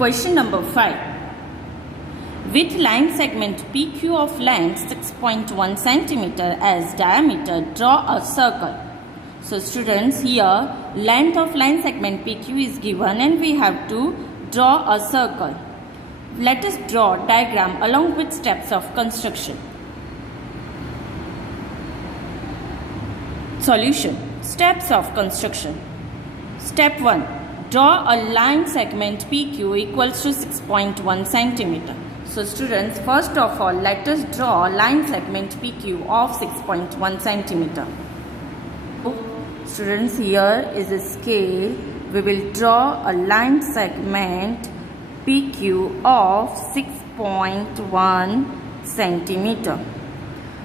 Question number 5. With line segment PQ of length 6.1 centimeter as diameter, draw a circle. So students, here length of line segment PQ is given and we have to draw a circle. Let us draw diagram along with steps of construction. Solution. Steps of construction. Step 1. Draw a line segment PQ equals to 6.1 centimeter. So students, first of all, let us draw a line segment PQ of 6.1 centimeter. Students, here is a scale. We will draw a line segment PQ of 6.1 centimeter.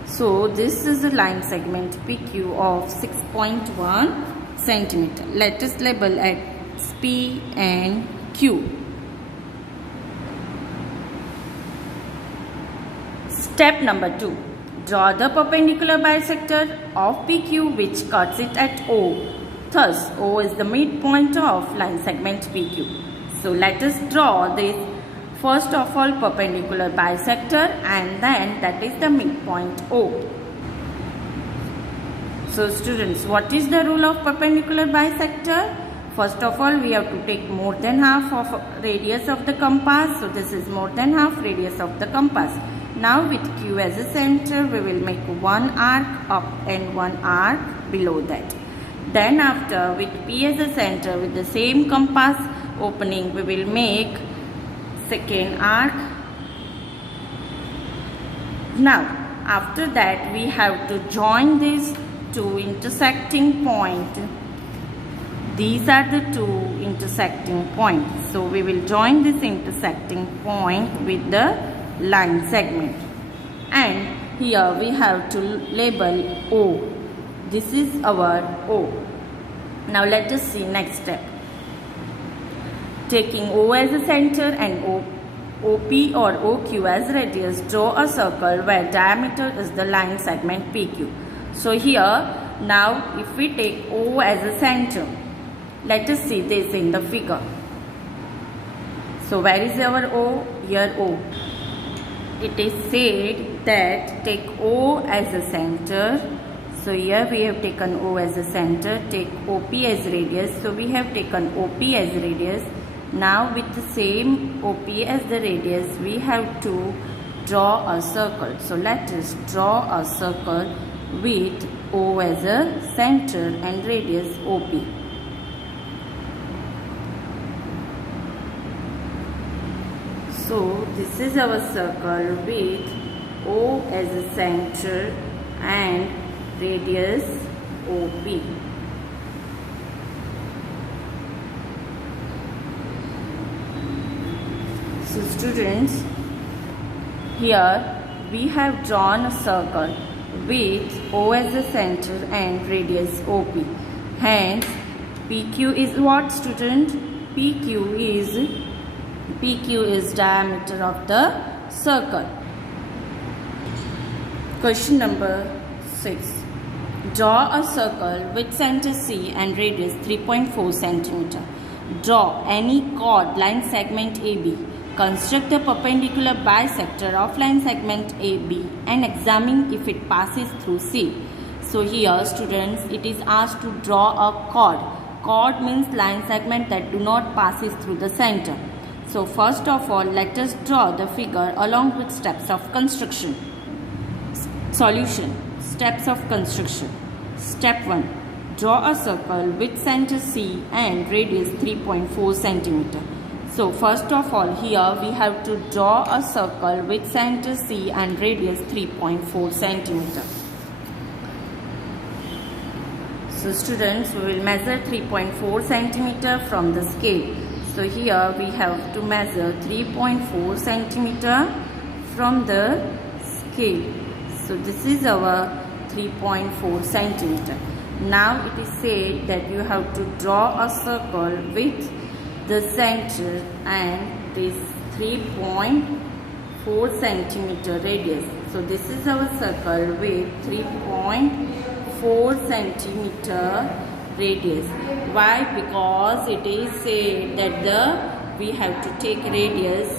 So this is a line segment PQ of 6.1 centimeter. Let us label at P and Q. Step number 2. Draw the perpendicular bisector of PQ which cuts it at O. Thus, O is the midpoint of line segment PQ. So let us draw this first of all perpendicular bisector and then that is the midpoint O. So students, what is the rule of perpendicular bisector? First of all, we have to take more than half of radius of the compass. So this is more than half radius of the compass. Now with Q as a center, we will make one arc up and one arc below that. Then after, with P as a center, with the same compass opening, we will make second arc. Now after that, we have to join these two intersecting points. These are the two intersecting points. So we will join this intersecting point with the line segment. And here we have to label O. This is our O. Now let us see next step. Taking O as a center and OP or OQ as radius, draw a circle where diameter is the line segment PQ. So here, now if we take O as a center, let us see this in the figure. So where is our O? Here O. It is said that take O as a center. So here we have taken O as a center. Take OP as radius. So we have taken OP as radius. Now with the same OP as the radius, we have to draw a circle. So let us draw a circle with O as a center and radius OP. So this is our circle with O as a center and radius OP. So students, here we have drawn a circle with O as a center and radius OP. Hence, PQ is what, student? PQ is diameter of the circle. Question number 6. Draw a circle with center C and radius 3.4 centimeter. Draw any chord line segment AB. Construct the perpendicular bisector of line segment AB and examine if it passes through C. So here students, it is asked to draw a chord. Chord means line segment that do not passes through the center. So first of all, let us draw the figure along with steps of construction. Solution. Steps of construction. Step 1. Draw a circle with center C and radius 3.4 centimeter. So first of all, here we have to draw a circle with center C and radius 3.4 centimeter. So students, we will measure 3.4 centimeter from the scale. So here we have to measure 3.4 centimeter from the scale. So this is our 3.4 centimeter. Now it is said that you have to draw a circle with the center and this 3.4 centimeter radius. So this is our circle with 3.4 centimeter radius. Why? Because it is said that the we have to take radius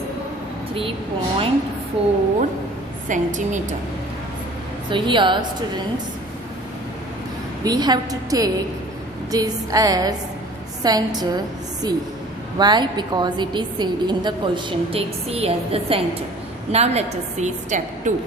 3.4 centimeter. So here students, we have to take this as center C. Why? Because it is said in the question, take C as the center. Now let us see step 2.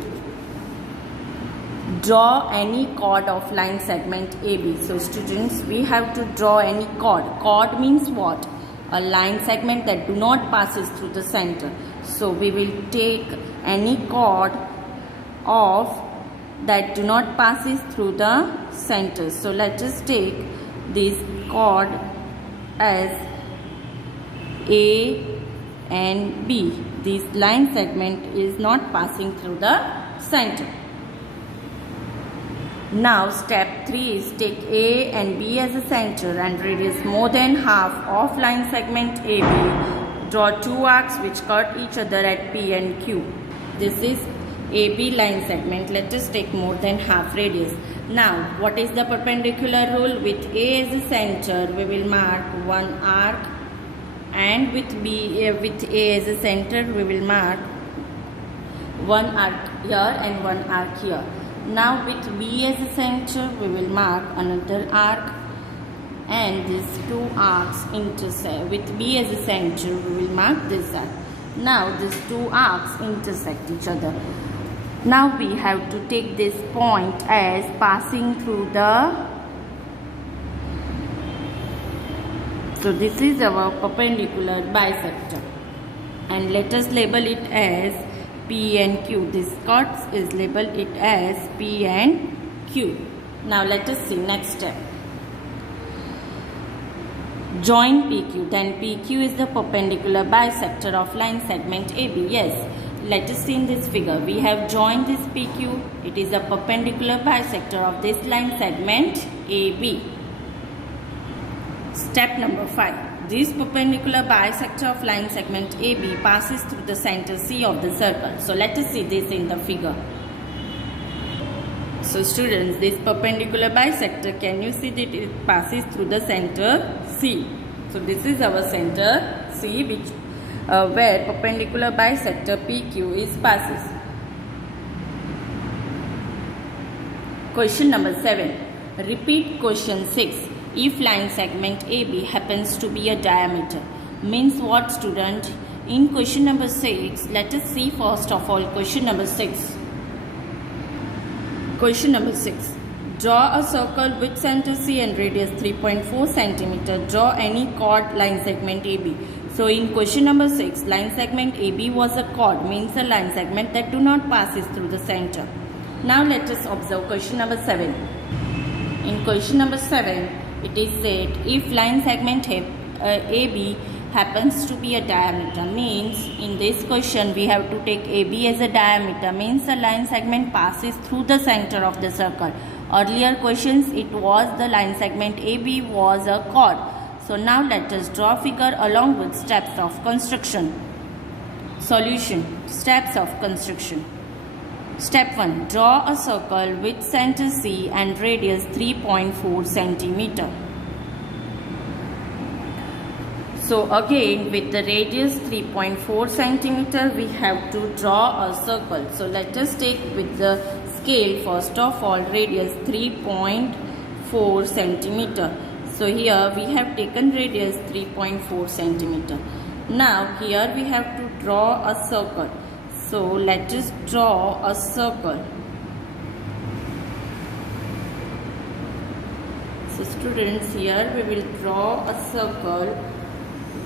Draw any chord of line segment AB. So students, we have to draw any chord. Chord means what? A line segment that do not passes through the center. So we will take any chord of that do not passes through the center. So let us take this chord as A and B. This line segment is not passing through the center. Now step 3 is take A and B as a center and radius more than half of line segment AB. Draw two arcs which cut each other at P and Q. This is AB line segment. Let us take more than half radius. Now what is the perpendicular rule? With A as a center we will mark one arc, and with A as a center we will mark one arc here and one arc here. Now with B as a center we will mark another arc, and these two arcs intersect. With B as a center we will mark this arc. Now these two arcs intersect each other. Now we have to take this point as passing through the, so this is our perpendicular bisector, and let us label it as P and Q. This cuts is labeled it as P and Q. Now let us see next step. Join PQ. Then PQ is the perpendicular bisector of line segment AB. Yes, let us see in this figure. We have joined this PQ. It is a perpendicular bisector of this line segment AB. Step number 5. This perpendicular bisector of line segment AB passes through the center C of the circle. So let us see this in the figure. So students, this perpendicular bisector, can you see that it passes through the center C? So this is our center C, which where perpendicular bisector PQ is passes. Question number 7. Repeat question 6. If line segment AB happens to be a diameter, means what, student? In question number 6, let us see first of all question number 6. Question number 6. Draw a circle with center C and radius 3.4 cm. Draw any chord line segment AB. So in question number 6, line segment AB was a chord, means a line segment that do not passes through the center. Now let us observe question number 7. In question number 7, it is said if line segment AB happens to be a diameter, means in this question we have to take AB as a diameter, means the line segment passes through the center of the circle. Earlier questions it was the line segment AB was a chord. So now let us draw figure along with steps of construction. Solution. Steps of construction. Step 1. Draw a circle with center C and radius 3.4 cm. So again with the radius 3.4 cm we have to draw a circle. So let us take with the scale first of all radius 3.4 cm. So here we have taken radius 3.4 cm. Now here we have to draw a circle. So let us draw a circle. So students, here we will draw a circle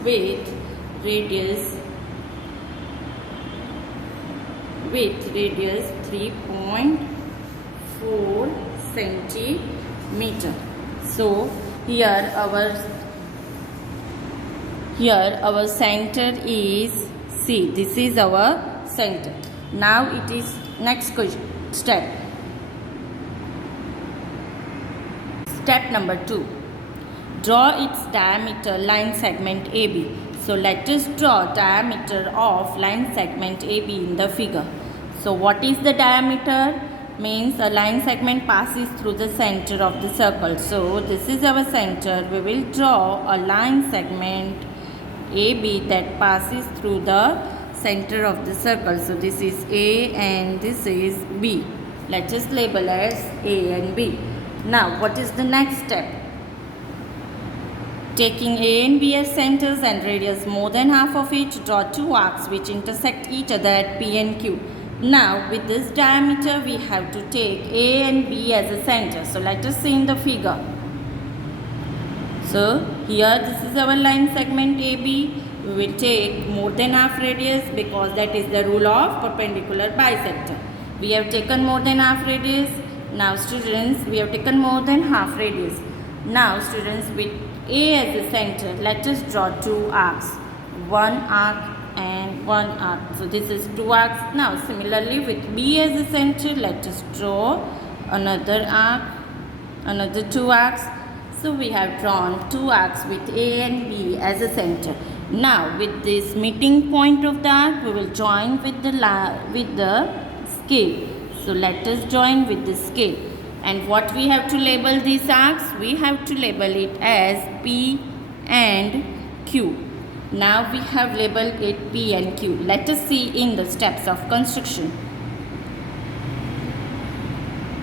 with radius 3.4 centimeter. So here our center is C. This is our center. Now it is next step. Step number 2. Draw its diameter line segment AB. So let us draw diameter of line segment AB in the figure. So what is the diameter? Means a line segment passes through the center of the circle. So this is our center. We will draw a line segment AB that passes through the center of the circle. So this is A and this is B. Let us label as A and B. Now what is the next step? Taking A and B as centers and radius more than half of each, draw two arcs which intersect each other at P and Q. Now with this diameter we have to take A and B as a center. So let us see in the figure. So here this is our line segment AB. We will take more than half radius because that is the rule of perpendicular bisector. We have taken more than half radius. Now students, we have taken more than half radius. Now students, with A as the center, let us draw two arcs. One arc and one arc. So this is two arcs. Now similarly with B as the center, let us draw another arc, another two arcs. So we have drawn two arcs with A and B as a center. Now with this meeting point of the arc, we will join with the scale. So let us join with the scale. And what we have to label these arcs? We have to label it as P and Q. Now we have labeled it P and Q. Let us see in the steps of construction.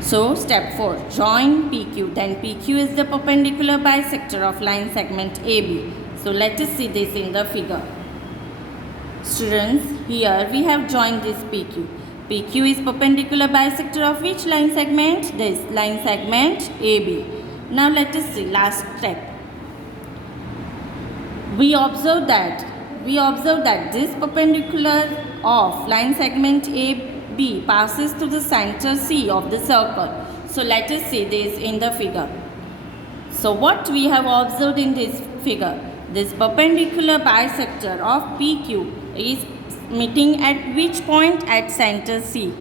So step 4, join PQ. Then PQ is the perpendicular bisector of line segment AB. So let us see this in the figure. Students, here we have joined this PQ. PQ is perpendicular bisector of which line segment? This line segment AB. Now let us see last step. We observe that this perpendicular of line segment AB passes through the center C of the circle. So let us see this in the figure. So what we have observed in this figure? This perpendicular bisector of PQ is meeting at which point? At center C.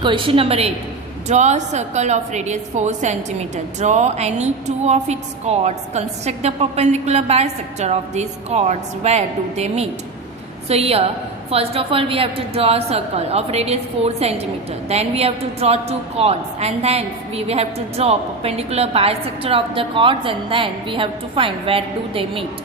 Question number 8. Draw a circle of radius 4 cm. Draw any two of its chords. Construct the perpendicular bisector of these chords. Where do they meet? So here, first of all, we have to draw a circle of radius 4 cm. Then we have to draw two chords. And then we have to draw perpendicular bisector of the chords. And then we have to find where do they meet.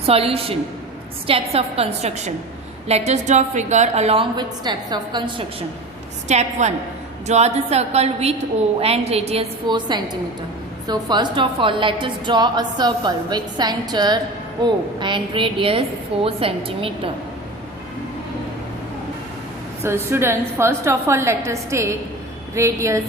Solution. Steps of construction. Let us draw figure along with steps of construction. Step 1. Draw the circle with O and radius 4 cm. So first of all, let us draw a circle with center O and radius 4 cm. So students, first of all, let us take radius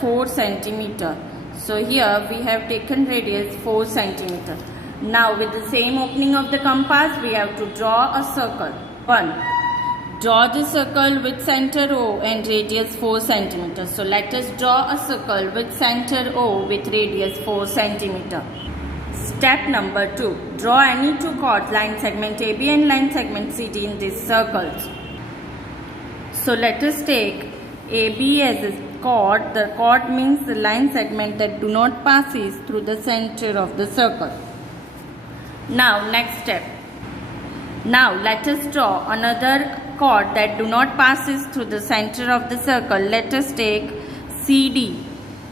4 cm. So here we have taken radius 4 cm. Now with the same opening of the compass, we have to draw a circle. 1. Draw the circle with center O and radius 4 cm. So let us draw a circle with center O with radius 4 cm. Step number 2. Draw any two chords, line segment AB and line segment CD in these circles. So let us take AB as a chord. The chord means the line segment that do not passes through the center of the circle. Now next step. Now let us draw another chord that do not passes through the center of the circle. Let us take CD.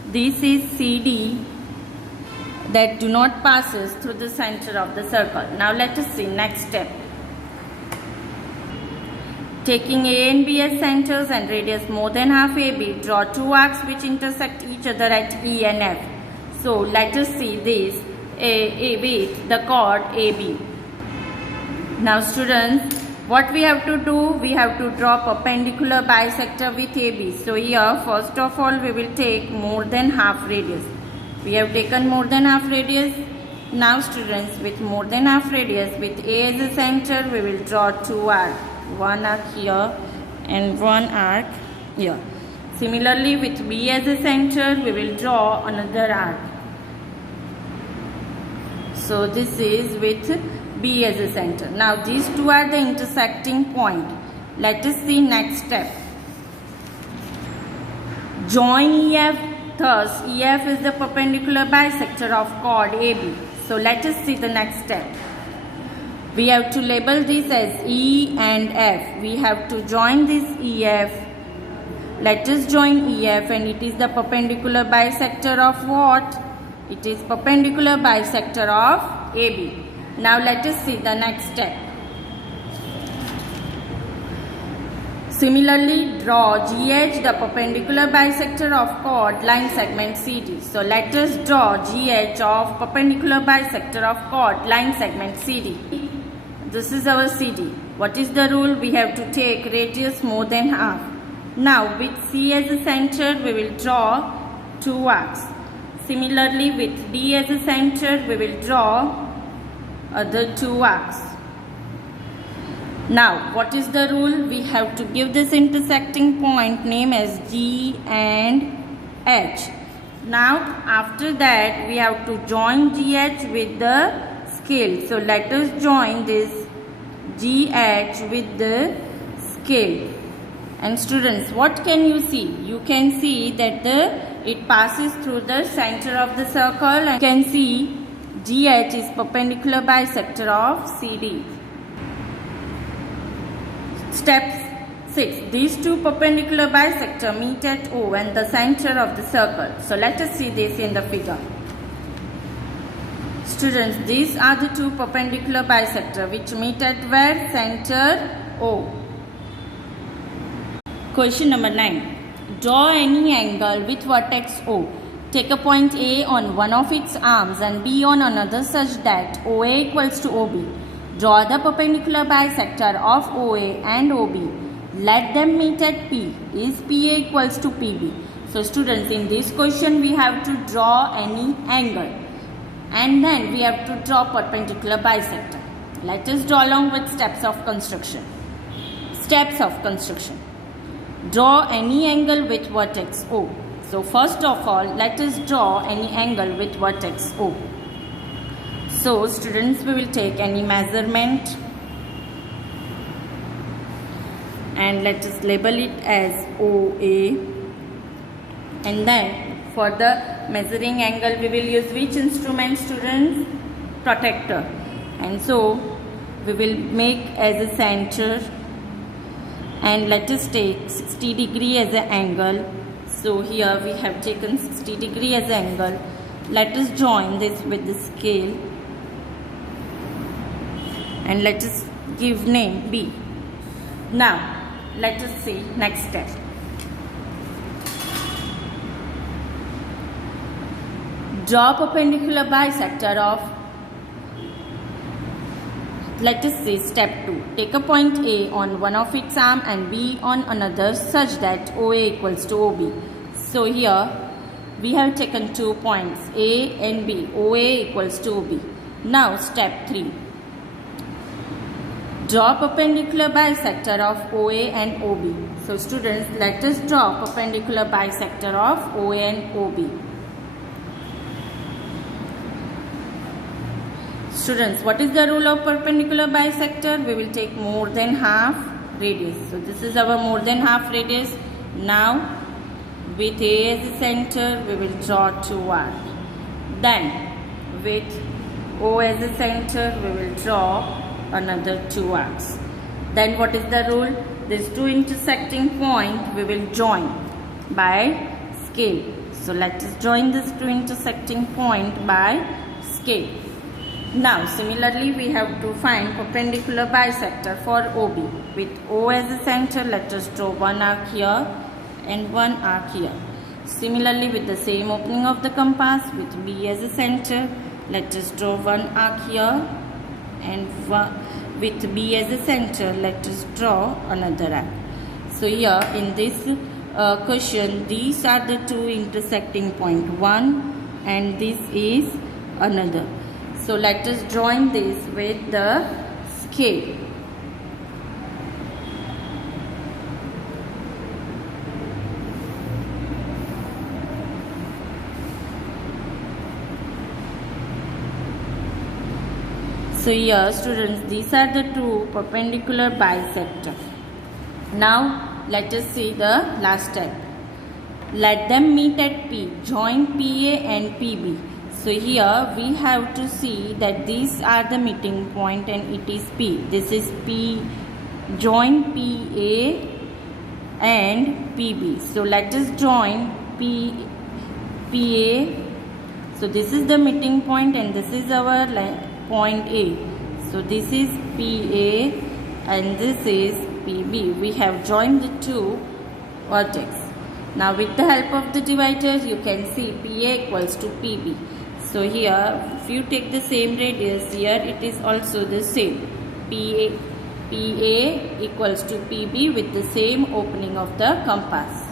This is CD that do not passes through the center of the circle. Now let us see next step. Taking A and B as centers and radius more than half AB, draw two arcs which intersect each other at E and F. So let us see this with the chord AB. Now students, what we have to do? We have to draw perpendicular bisector with AB. So here first of all we will take more than half radius. We have taken more than half radius. Now students, with more than half radius, with A as a center, we will draw two arcs. One arc here and one arc here. Similarly with B as a center, we will draw another arc. So this is with B as a center. Now these two are the intersecting point. Let us see next step. Join EF. Thus EF is the perpendicular bisector of chord AB. So let us see the next step. We have to label this as E and F. We have to join this EF. Let us join EF, and it is the perpendicular bisector of what? It is perpendicular bisector of AB. Now let us see the next step. Similarly, draw GH, the perpendicular bisector of chord line segment CD. So let us draw GH of perpendicular bisector of chord line segment CD. This is our CD. What is the rule? We have to take radius more than half. Now with C as a center, we will draw two arcs. Similarly, with D as a center, we will draw other two arcs. Now, what is the rule? We have to give this intersecting point name as G and H. Now, after that, we have to join GH with the scale. So, let us join this GH with the scale. And students, what can you see? You can see that it passes through the center of the circle, and you can see GH is perpendicular bisector of CD. Step 6. These two perpendicular bisector meet at O and the center of the circle. So let us see this in the figure. Students, these are the two perpendicular bisector which meet at where? Center O. Question number 9. Draw any angle with vertex O. Take a point A on one of its arms and B on another such that OA equals to OB. Draw the perpendicular bisector of OA and OB. Let them meet at P. Is PA equals to PB? So students, in this question we have to draw any angle. And then we have to draw perpendicular bisector. Let us draw along with steps of construction. Steps of construction. Draw any angle with vertex O. So first of all, let us draw any angle with vertex O. So students, we will take any measurement and let us label it as OA, and then for the measuring angle we will use which instrument, students? Protractor. And so we will make as a center, and let us take 60 degree as an angle. So here we have taken 60 degree as an angle. Let us join this with the scale. And let us give name B. Now, let us see next step. Draw perpendicular bisector of, let us see step 2. Take a point A on one of its arm and B on another such that OA equals to OB. So here we have taken 2 points A and B. OA equals to OB. Now step 3. Draw perpendicular bisector of OA and OB. So students, let us draw perpendicular bisector of OA and OB. Students, what is the rule of perpendicular bisector? We will take more than half radius. So this is our more than half radius. Now with A as a center, we will draw 2 arcs. Then with O as a center, we will draw another 2 arcs. Then what is the rule? These two intersecting points we will join by scale. So let us join this two intersecting point by scale. Now similarly we have to find perpendicular bisector for OB. With O as a center, let us draw 1 arc here and 1 arc here. Similarly with the same opening of the compass, with B as a center, let us draw 1 arc here, and with B as a center, let us draw another arc. So here in this question, these are the two intersecting point, one and this is another. So let us join this with the scale. So here students, these are the two perpendicular bisector. Now let us see the last step. Let them meet at P. Join PA and PB. So here we have to see that these are the meeting point and it is P. This is P. Join PA and PB. So let us join PA. So this is the meeting point and this is our point A. So this is PA and this is PB. We have joined the two vertex. Now with the help of the dividers you can see PA equals to PB. So here if you take the same radius, here it is also the same. PA equals to PB with the same opening of the compass.